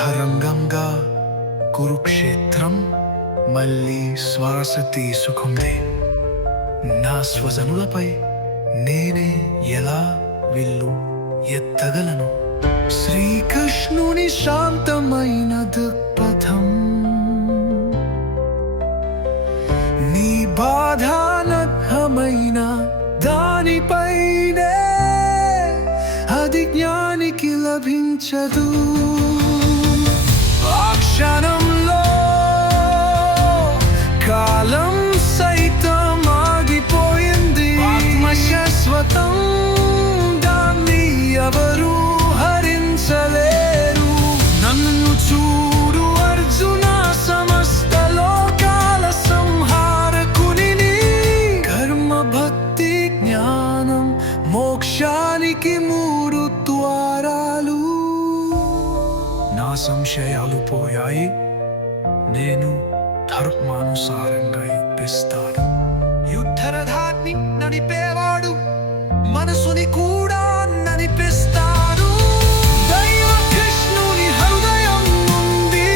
యుద్ధరంగంగా కురుక్షేత్రం మళ్ళీ శ్వాస తీసుకుంది. నా స్వజనులపై నేనే ఎలా విల్లు ఎత్తగలను? శ్రీకృష్ణుని శాంతమైన దృక్పథం నీ బాధానఘమైన దానిపైనే, అది జ్ఞానికి లభించదు. ఆ క్షణంలో కాలం సైతం ఆగిపోయింది. ఆత్మ శాశ్వతం, దాన్ని ఎవరు హరించలేరు. నన్ను చూడు అర్జున, సమస్త లోకాల సంహారకునిని. కర్మ భక్తి జ్ఞానం మోక్షానికి మూడు ద్వారాలు. నా సంశయాలు పోయాయి, నేను ధర్మానుసారంగా యుద్ధిస్తాను. యుద్ధరథాన్ని నడిపేవాడు మనసుని కూడా నడిపిస్తాడు. దైవ కృష్ణుని హృదయం నుండి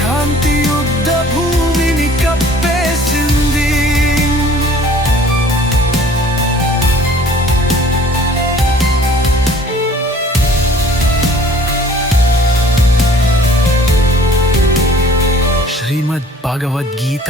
కాంతి యుద్ధ భూమిని కప్పేసింది. శ్రీమద్ భగవద్గీత